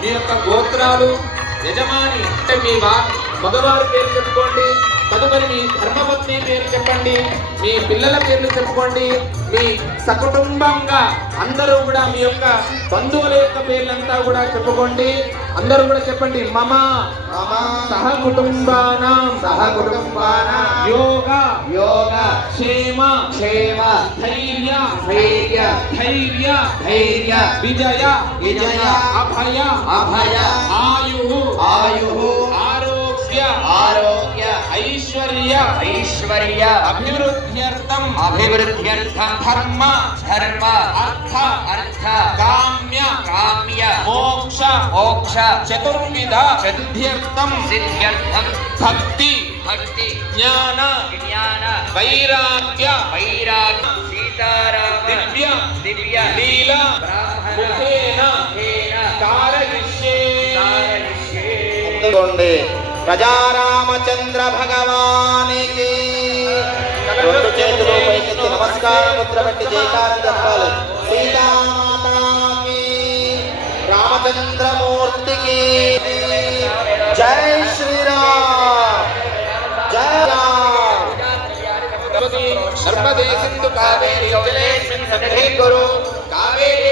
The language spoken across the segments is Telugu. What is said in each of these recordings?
మీ యొక్క గోత్రాలు యజమాని అంటే మీ మగవారి పేరు చెప్పుకోండి. తదుపరి మీ ధర్మపత్ని పేరు చెప్పండి. మీ పిల్లల పేర్లు చెప్పుకోండి. మీ సకుటుంబంగా అందరూ కూడా మీ యొక్క బంధువుల యొక్క పేర్లంతా కూడా చెప్పుకోండి. అందరూ కూడా చెప్పండి. మమ సహకుటుంబానాం యోగ క్షేమ ధైర్య విజయ అభయ ఆయు ఆరోగ్య ఐశ్వర్య అభివృద్ధ్యర్థం ధర్మ అర్థ కామ్య మోక్ష చతుర్విధ సిద్ధ్యర్థం భక్తి జ్ఞాన వైరాగ్య దివ్య లీల ముఖేన కారయిష్యే. ప్రజారామచంద్ర భగవానికి రెండు చేతులు పైకెత్తి నమస్కార ముద్ర పెట్టి జయకారం చెప్పాలి. సీతామాతాకి రామచంద్రమూర్తికి జై శ్రీరామ్ జయ రామ్. నర్మదే సింధు కావేరి జలేస్మిన్ సన్నిధి కురు కావేరి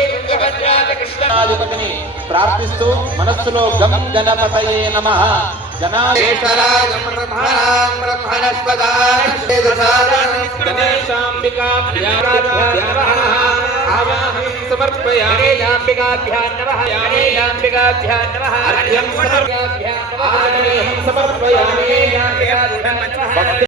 కృష్ణాధిపతిని ప్రార్థిస్తూ మనస్సులో గం గణపతయే నమః సమర్పయామి.